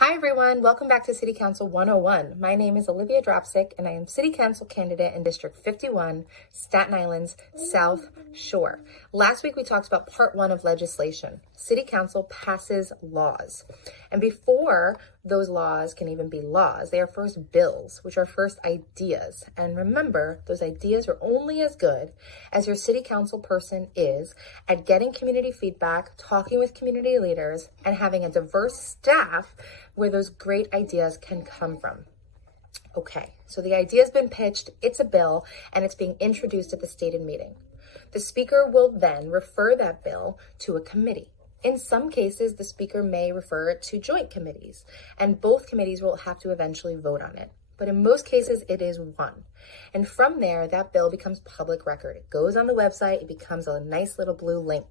Hi everyone, welcome back to City Council 101. My name is Olivia Dropsick and I am City Council candidate in District 51, Staten Island's South Shore. Last week we talked about part one of legislation. City Council passes laws. And before those laws can even be laws, they are first bills, which are first ideas. And remember, those ideas are only as good as your City Council person is at getting community feedback, talking with community leaders, and having a diverse staff where those great ideas can come from. Okay, so the idea's been pitched, it's a bill, and it's being introduced at the stated meeting. The speaker will then refer that bill to a committee. In some cases, the speaker may refer it to joint committees, and both committees will have to eventually vote on it. But in most cases, it is one. And from there, that bill becomes public record. It goes on the website, it becomes a nice little blue link.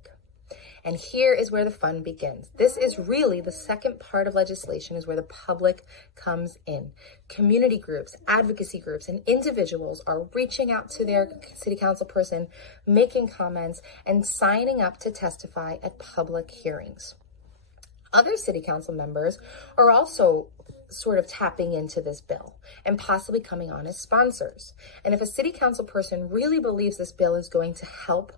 And here is where the fun begins. This is really the second part of legislation, is where the public comes in. Community groups, advocacy groups, and individuals are reaching out to their city council person, making comments, and signing up to testify at public hearings. Other city council members are also sort of tapping into this bill and possibly coming on as sponsors. And if a city council person really believes this bill is going to help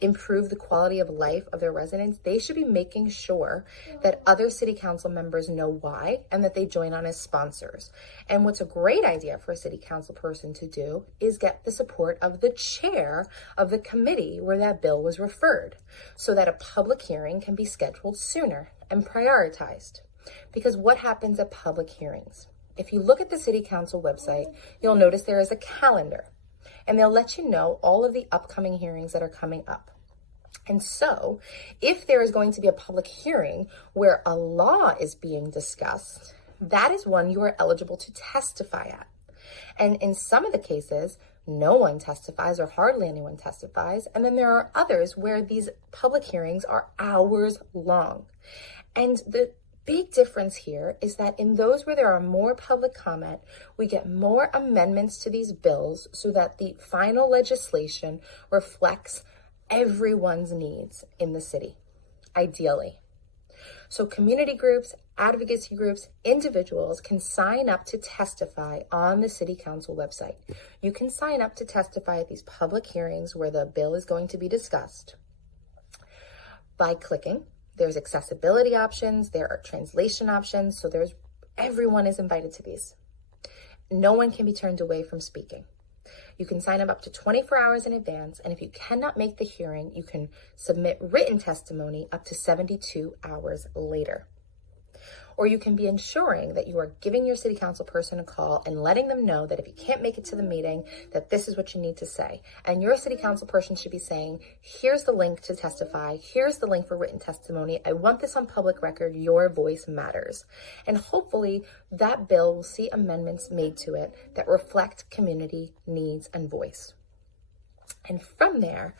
improve the quality of life of their residents, they should be making sure that other city council members know why and that they join on as sponsors. And what's a great idea for a city council person to do is get the support of the chair of the committee where that bill was referred, so that a public hearing can be scheduled sooner and prioritized. Because what happens at public hearings? If you look at the city council website, you'll notice there is a calendar. And they'll let you know all of the upcoming hearings that are coming up. And so, if there is going to be a public hearing where a law is being discussed, that is one you are eligible to testify at. And in some of the cases, no one testifies or hardly anyone testifies. And then there are others where these public hearings are hours long. And the big difference here is that in those where there are more public comment, we get more amendments to these bills so that the final legislation reflects everyone's needs in the city, ideally. So community groups, advocacy groups, individuals can sign up to testify on the city council website. You can sign up to testify at these public hearings where the bill is going to be discussed by clicking. There's accessibility options, there are translation options, so everyone is invited to these. No one can be turned away from speaking. You can sign up to 24 hours in advance, and if you cannot make the hearing, you can submit written testimony up to 72 hours later. Or you can be ensuring that you are giving your city council person a call and letting them know that if you can't make it to the meeting, that this is what you need to say. And your city council person should be saying, here's the link to testify. Here's the link for written testimony. I want this on public record. Your voice matters. And hopefully that bill will see amendments made to it that reflect community needs and voice. And from there,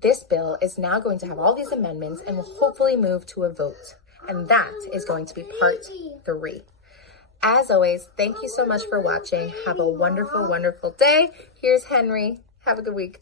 this bill is now going to have all these amendments and will hopefully move to a vote. And that is going to be part 3. As always, thank you so much for watching. Have a wonderful, wonderful day. Here's Henry. Have a good week.